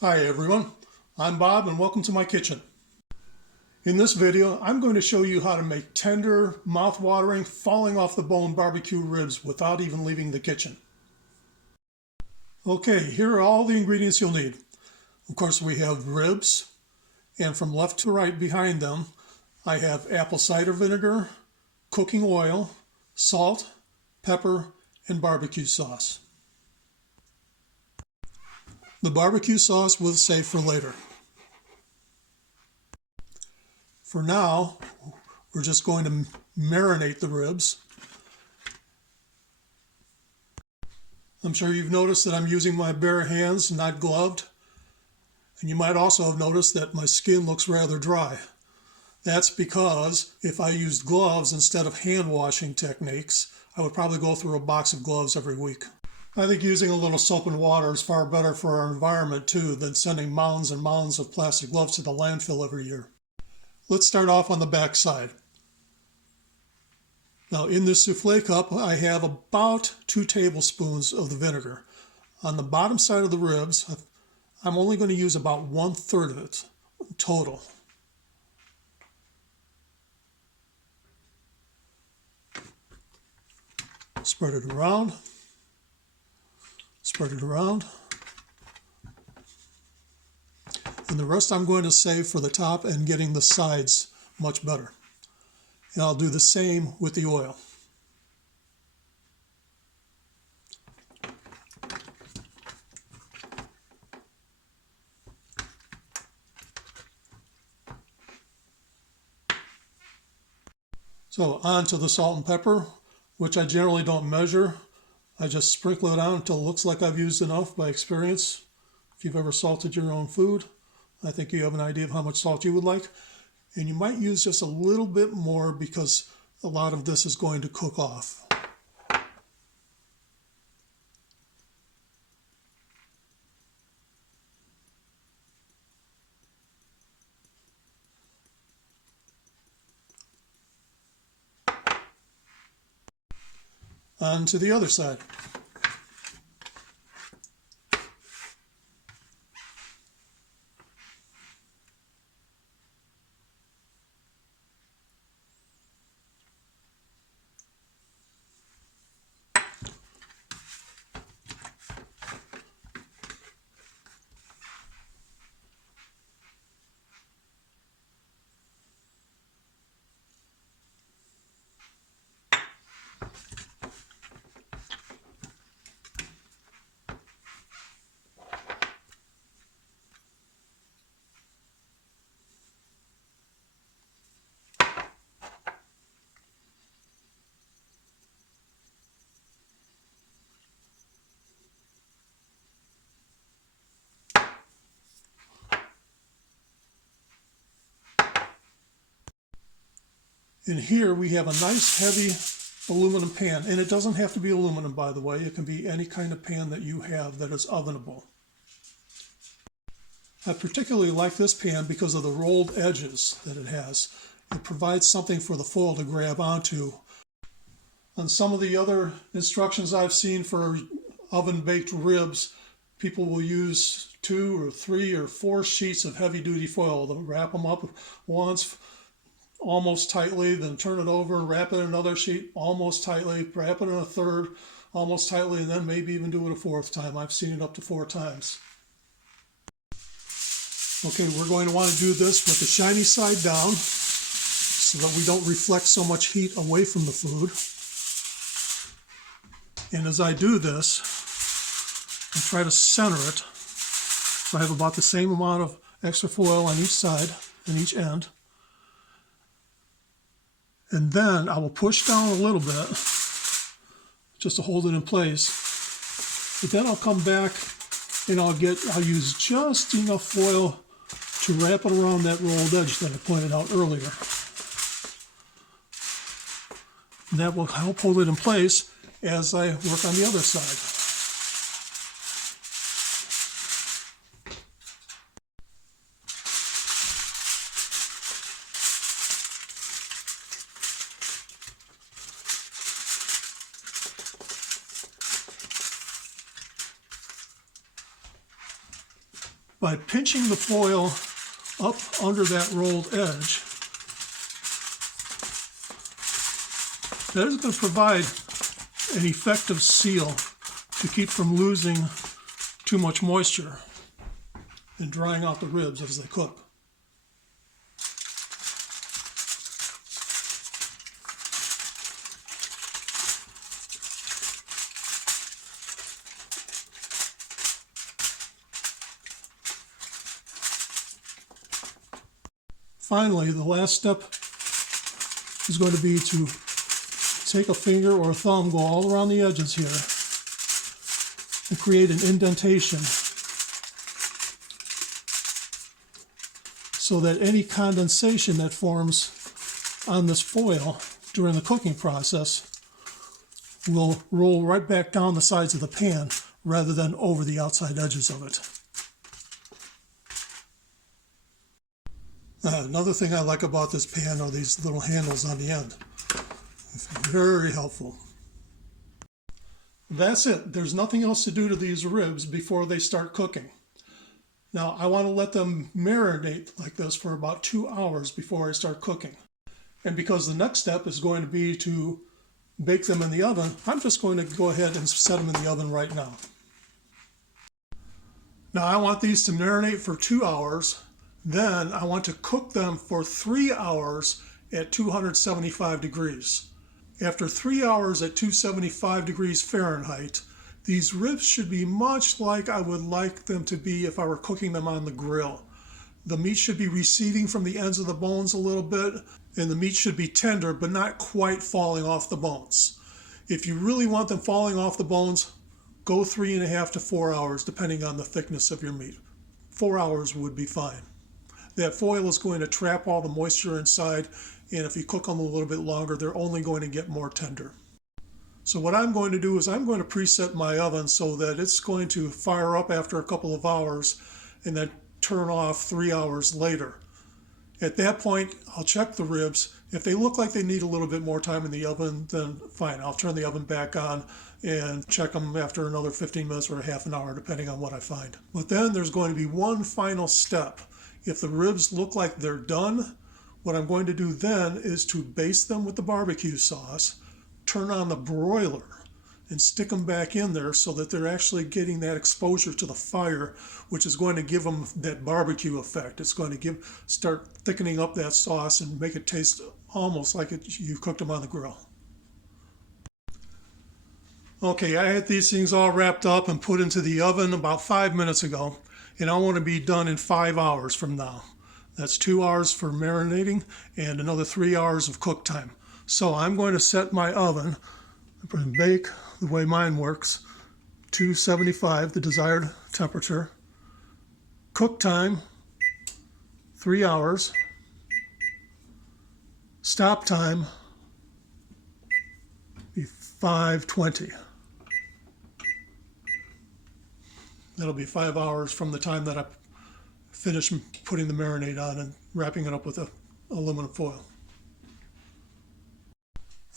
Hi everyone, I'm Bob and welcome to my kitchen. In this video, I'm going to show you how to make tender, mouth-watering, falling off the bone barbecue ribs without even leaving the kitchen. Okay, here are all the ingredients you'll need. Of course, we have ribs, and from left to right behind them, I have apple cider vinegar, cooking oil, salt, pepper, and barbecue sauce. The barbecue sauce we'll save for later. For now, we're just going to marinate the ribs. I'm sure you've noticed that I'm using my bare hands, not gloved. And you might also have noticed that my skin looks rather dry. That's because if I used gloves instead of hand washing techniques, I would probably go through a box of gloves every week. I think using a little soap and water is far better for our environment too than sending mounds and mounds of plastic gloves to the landfill every year. Let's start off on the back side. Now in this souffle cup, I have about 2 tablespoons of the vinegar. On the bottom side of the ribs, I'm only going to use about 1/3 of it total. Spread it around. Spread it around. And the rest I'm going to save for the top and getting the sides much better. And I'll do the same with the oil. So on to the salt and pepper, which I generally don't measure. I just sprinkle it on until it looks like I've used enough by experience. If you've ever salted your own food, I think you have an idea of how much salt you would like. And you might use just a little bit more because a lot of this is going to cook off. On to the other side. And here we have a nice heavy aluminum pan, and it doesn't have to be aluminum, by the way. It can be any kind of pan that you have that is ovenable. I particularly like this pan because of the rolled edges that it has. It provides something for the foil to grab onto. On some of the other instructions I've seen for oven-baked ribs, people will use 2 or 3 or 4 sheets of heavy-duty foil. They'll wrap them up once, almost tightly, then turn it over, wrap it in another sheet almost tightly, wrap it in a third almost tightly, and then maybe even do it a 4th time. I've seen it up to 4 times. Okay, we're going to want to do this with the shiny side down so that we don't reflect so much heat away from the food. And as I do this, I try to center it so I have about the same amount of extra foil on each side and each end. And then I will push down a little bit just to hold it in place. But then I'll come back and I'll use just enough foil to wrap it around that rolled edge that I pointed out earlier. And that will help hold it in place as I work on the other side. by pinching the foil up under that rolled edge, that is going to provide an effective seal to keep from losing too much moisture and drying out the ribs as they cook. Finally, the last step is going to be to take a finger or a thumb, go all around the edges here, and create an indentation so that any condensation that forms on this foil during the cooking process will roll right back down the sides of the pan rather than over the outside edges of it. Another thing I like about this pan are these little handles on the end. It's very helpful. That's it. There's nothing else to do to these ribs before they start cooking. Now, I want to let them marinate like this for about 2 hours before I start cooking. And because the next step is going to be to bake them in the oven, I'm just going to go ahead and set them in the oven right now. Now, I want these to marinate for 2 hours. Then I want to cook them for 3 hours at 275 degrees. After 3 hours at 275 degrees Fahrenheit, these ribs should be much like I would like them to be if I were cooking them on the grill. The meat should be receding from the ends of the bones a little bit, and the meat should be tender but not quite falling off the bones. If you really want them falling off the bones, go 3.5 to 4 hours depending on the thickness of your meat. 4 hours would be fine. That foil is going to trap all the moisture inside, and if you cook them a little bit longer, they're only going to get more tender. So what I'm going to do is I'm going to preset my oven so that it's going to fire up after a couple of hours and then turn off 3 hours later. At that point, I'll check the ribs. If they look like they need a little bit more time in the oven, then fine, I'll turn the oven back on and check them after another 15 minutes or a half an hour, depending on what I find. But then there's going to be one final step. If the ribs look like they're done, what I'm going to do then is to baste them with the barbecue sauce, turn on the broiler, and stick them back in there so that they're actually getting that exposure to the fire, which is going to give them that barbecue effect. It's going to start thickening up that sauce and make it taste almost like you cooked them on the grill. Okay, I had these things all wrapped up and put into the oven about 5 minutes ago. And I want to be done in 5 hours from now. That's 2 hours for marinating and another 3 hours of cook time. So I'm going to set my oven, bake the way mine works, 275, the desired temperature. Cook time, 3 hours. Stop time, 5:20. That'll be 5 hours from the time that I finish putting the marinade on and wrapping it up with aluminum foil.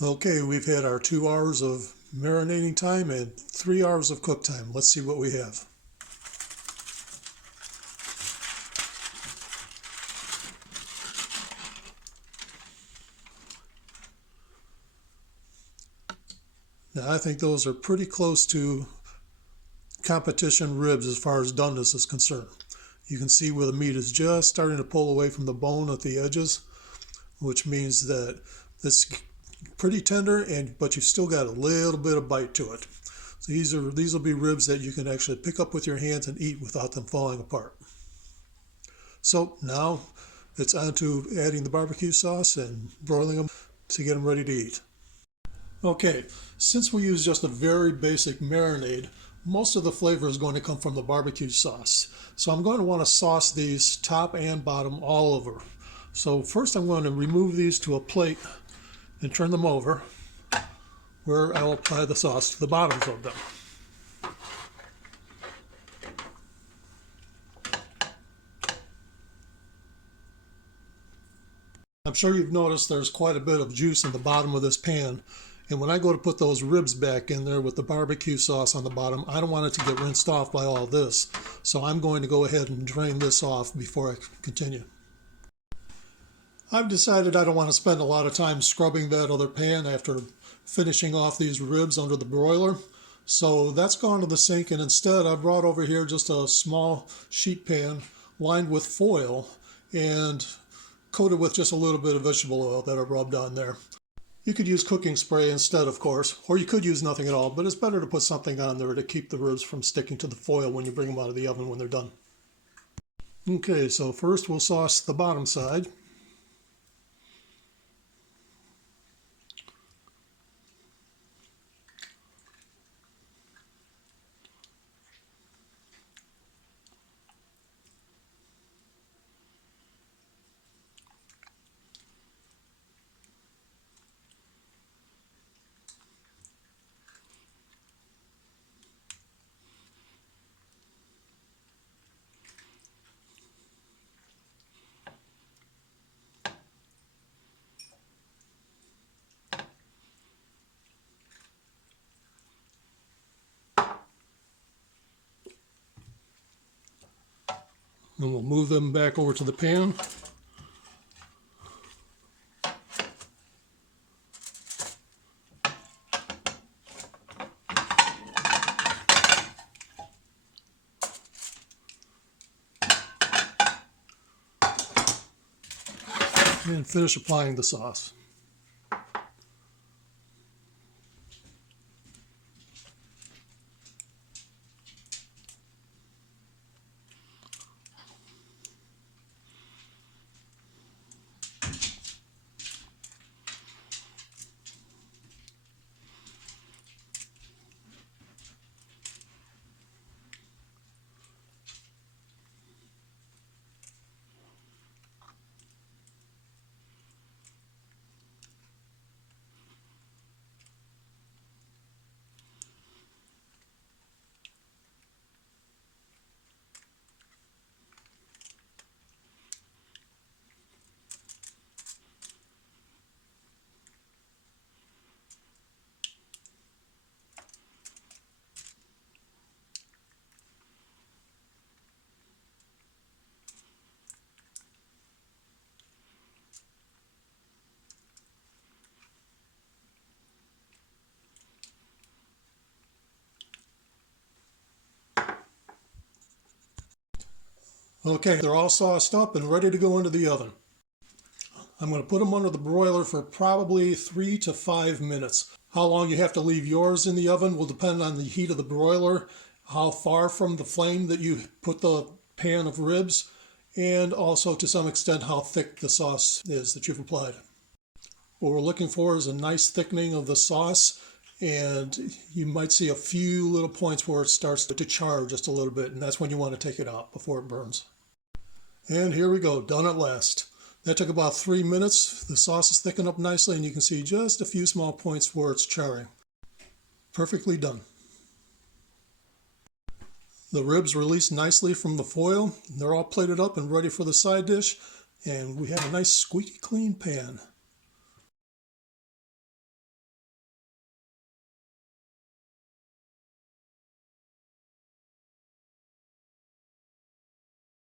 Okay, we've had our 2 hours of marinating time and 3 hours of cook time. Let's see what we have. Now, I think those are pretty close to competition ribs as far as doneness is concerned. You can see where the meat is just starting to pull away from the bone at the edges, which means that it's pretty tender, but you've still got a little bit of bite to it. So these will be ribs that you can actually pick up with your hands and eat without them falling apart. So now it's on to adding the barbecue sauce and broiling them to get them ready to eat. Okay, since we use just a very basic marinade, most of the flavor is going to come from the barbecue sauce. So I'm going to want to sauce these top and bottom all over. So first I'm going to remove these to a plate and turn them over, where I will apply the sauce to the bottoms of them. I'm sure you've noticed there's quite a bit of juice in the bottom of this pan, And when I go to put those ribs back in there with the barbecue sauce on the bottom, I don't want it to get rinsed off by all this. So I'm going to go ahead and drain this off before I continue. I've decided I don't want to spend a lot of time scrubbing that other pan after finishing off these ribs under the broiler. So that's gone to the sink, and instead I brought over here just a small sheet pan lined with foil and coated with just a little bit of vegetable oil that I rubbed on there. You could use cooking spray instead, of course, or you could use nothing at all, but it's better to put something on there to keep the ribs from sticking to the foil when you bring them out of the oven when they're done. Okay, so first we'll sauce the bottom side. And we'll move them back over to the pan. And finish applying the sauce. Okay, they're all sauced up and ready to go into the oven. I'm going to put them under the broiler for probably 3 to 5 minutes. How long you have to leave yours in the oven will depend on the heat of the broiler, how far from the flame that you put the pan of ribs, and also to some extent how thick the sauce is that you've applied. What we're looking for is a nice thickening of the sauce, and you might see a few little points where it starts to char just a little bit, and that's when you want to take it out before it burns. And here we go, done at last. That took about 3 minutes. The sauce is thickened up nicely, and you can see just a few small points where it's charring. Perfectly done. The ribs released nicely from the foil. They're all plated up and ready for the side dish, and we have a nice squeaky clean pan.